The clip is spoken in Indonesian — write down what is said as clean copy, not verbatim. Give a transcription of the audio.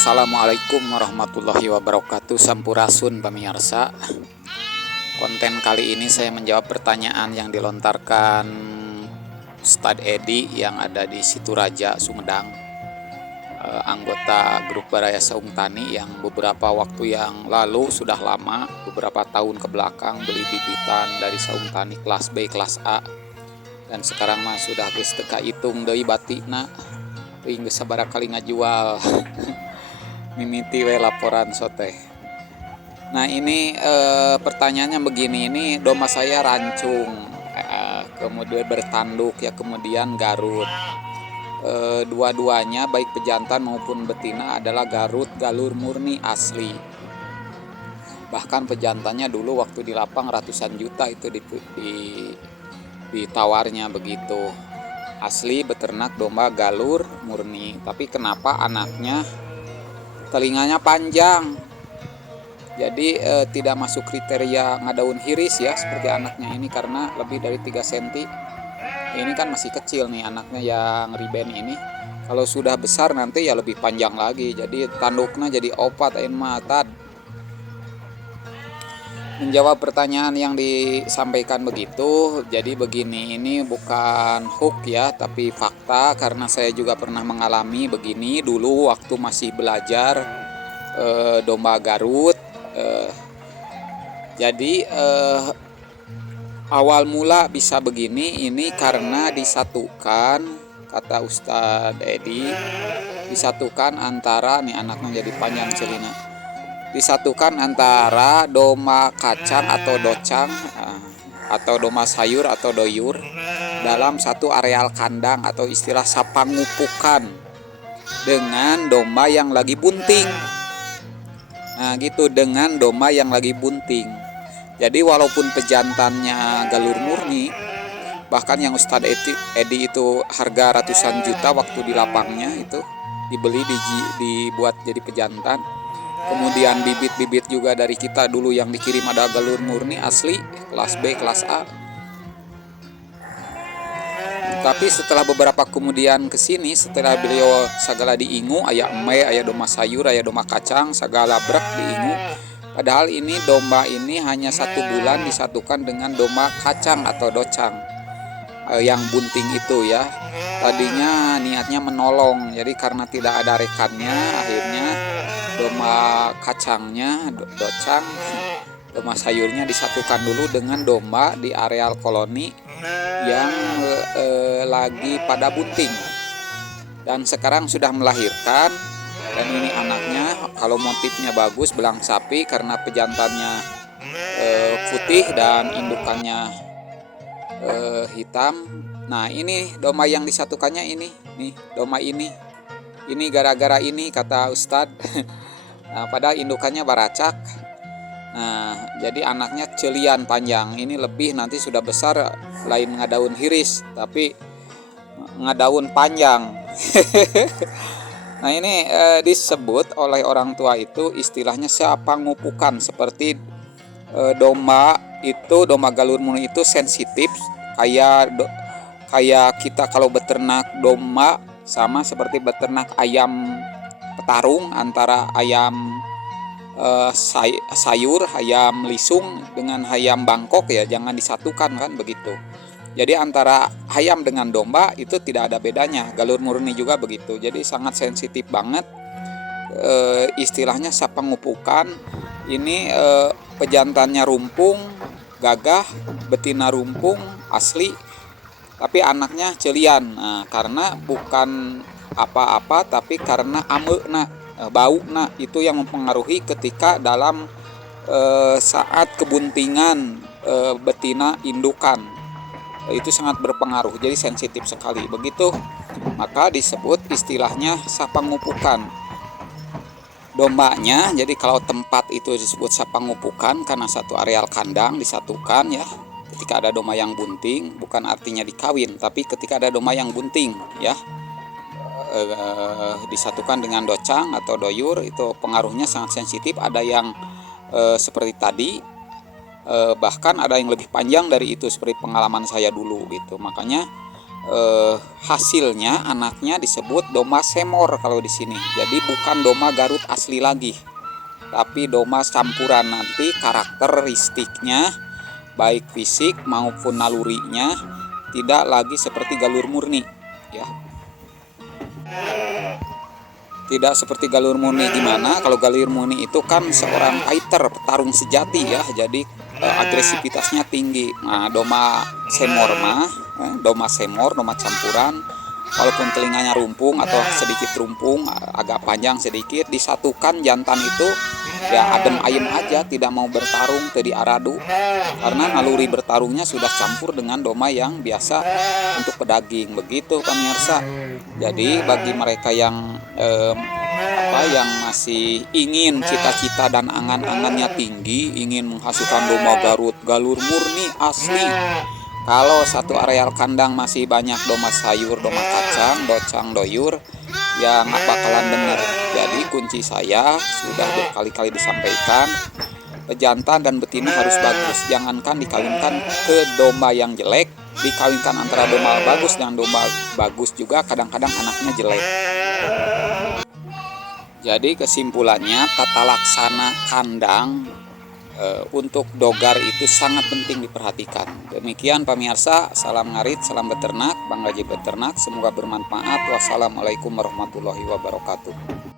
Assalamualaikum warahmatullahi wabarakatuh. Sampurasun pemirsa. Konten kali ini saya menjawab pertanyaan yang dilontarkan Ustadz Edi yang ada di Situraja, Sumedang, anggota grup Baraya Saung Tani yang beberapa waktu yang lalu, sudah lama, beberapa tahun ke belakang beli bibitan dari Saung Tani kelas B, kelas A, dan sekarang mah sudah geus teu kahitung deui batina, teuing geus sabaraha kali ngajual. Mimiti we laporan sote. Nah ini pertanyaannya begini, ini domba saya rancung, kemudian bertanduk ya, kemudian garut. Dua-duanya baik pejantan maupun betina adalah garut galur murni asli. Bahkan pejantannya dulu waktu di lapang ratusan juta itu ditawarnya begitu. Asli beternak domba galur murni. Tapi kenapa anaknya telinganya panjang, jadi tidak masuk kriteria ngadaun hiris ya seperti anaknya ini, karena lebih dari 3 cm. Ini kan masih kecil nih anaknya yang riben ini. Kalau sudah besar nanti ya lebih panjang lagi, jadi tanduknya jadi opat ain matad. Menjawab pertanyaan yang disampaikan begitu, jadi begini, ini bukan hoax ya, tapi fakta, karena saya juga pernah mengalami begini dulu waktu masih belajar domba garut. Jadi awal mula bisa begini ini karena disatukan, kata Ustadz Edi, disatukan antara, nih anaknya jadi panjang celina, disatukan antara domba kacang atau docang atau domba sayur atau doyur dalam satu areal kandang atau istilah sapangupukan dengan domba yang lagi bunting. Nah gitu, dengan domba yang lagi bunting. Jadi walaupun pejantannya galur murni, bahkan yang Ustadz Edi itu harga ratusan juta waktu di lapangnya itu dibeli, dibuat jadi pejantan. Kemudian bibit-bibit juga dari kita dulu yang dikirim ada galur murni asli kelas B, kelas A. Tapi setelah beberapa kemudian kesini, setelah beliau segala diingu, aya eme, aya domba sayur, aya domba kacang, segala brek diingu. Padahal ini domba ini hanya 1 bulan disatukan dengan domba kacang atau docang yang bunting itu ya. Tadinya niatnya menolong, jadi karena tidak ada rekannya, akhirnya domba kacangnya, docang, domba sayurnya disatukan dulu dengan domba di areal koloni yang lagi pada bunting. Dan sekarang sudah melahirkan, dan ini anaknya kalau motifnya bagus, belang sapi, karena pejantannya putih dan indukannya hitam. Nah ini domba yang disatukannya ini, nih domba ini gara-gara ini kata Ustadz. Nah, padahal indukannya baracak. Nah jadi anaknya celian panjang, ini lebih nanti sudah besar, lain ngadaun hiris tapi ngadaun panjang. Nah ini disebut oleh orang tua itu istilahnya sapangupukan, seperti domba itu, domba galur murni itu sensitif, kayak kita kalau beternak domba sama seperti beternak ayam petarung, antara ayam sayur, ayam lisung dengan ayam Bangkok ya, jangan disatukan kan begitu. Jadi antara ayam dengan domba itu tidak ada bedanya, galur murni juga begitu. Jadi sangat sensitif banget, istilahnya sapangupukan. Ini pejantannya rumpung, gagah, betina rumpung asli, tapi anaknya celian. Nah, karena bukan apa-apa, tapi karena ameuna, bauna itu yang mempengaruhi ketika dalam saat kebuntingan betina indukan. Itu sangat berpengaruh, jadi sensitif sekali begitu, maka disebut istilahnya sapangupukan dombanya. Jadi kalau tempat itu disebut sapangupukan karena satu areal kandang disatukan ya. Ketika ada domba yang bunting, bukan artinya dikawin, tapi ketika ada domba yang bunting ya, disatukan dengan docang atau doyur, itu pengaruhnya sangat sensitif. Ada yang seperti tadi, bahkan ada yang lebih panjang dari itu seperti pengalaman saya dulu gitu. Makanya hasilnya anaknya disebut Doma Semor kalau di sini. Jadi bukan Doma Garut asli lagi, tapi Doma campuran. Nanti karakteristiknya baik fisik maupun nalurinya tidak lagi seperti galur murni ya. Tidak seperti galur murni gimana? Kalau galur murni itu kan seorang fighter, petarung sejati ya. Jadi agresivitasnya tinggi. Nah, Doma Semor mah, Doma Semor, Doma campuran, walaupun telinganya rumpung atau sedikit rumpung, agak panjang sedikit, disatukan jantan itu ya adem ayem aja, tidak mau bertarung, tadi aradu, karena naluri bertarungnya sudah campur dengan Doma yang biasa untuk pedaging. Begitu pemirsa. Jadi bagi mereka yang yang masih ingin cita-cita dan angan-angannya tinggi, ingin menghasilkan Doma Garut galur murni asli, kalau satu areal kandang masih banyak Doma sayur, Doma kacang, docang, doyur, ya nggak bakalan bener. Jadi kunci saya sudah berkali-kali disampaikan, pejantan dan betina harus bagus. Jangankan dikawinkan ke domba yang jelek, dikawinkan antara domba bagus dan domba bagus juga kadang-kadang anaknya jelek. Jadi kesimpulannya, tata laksana kandang untuk dogar itu sangat penting diperhatikan. Demikian pemirsa, salam ngarit, salam beternak, Bang Gaji Beternak, semoga bermanfaat. Wassalamualaikum warahmatullahi wabarakatuh.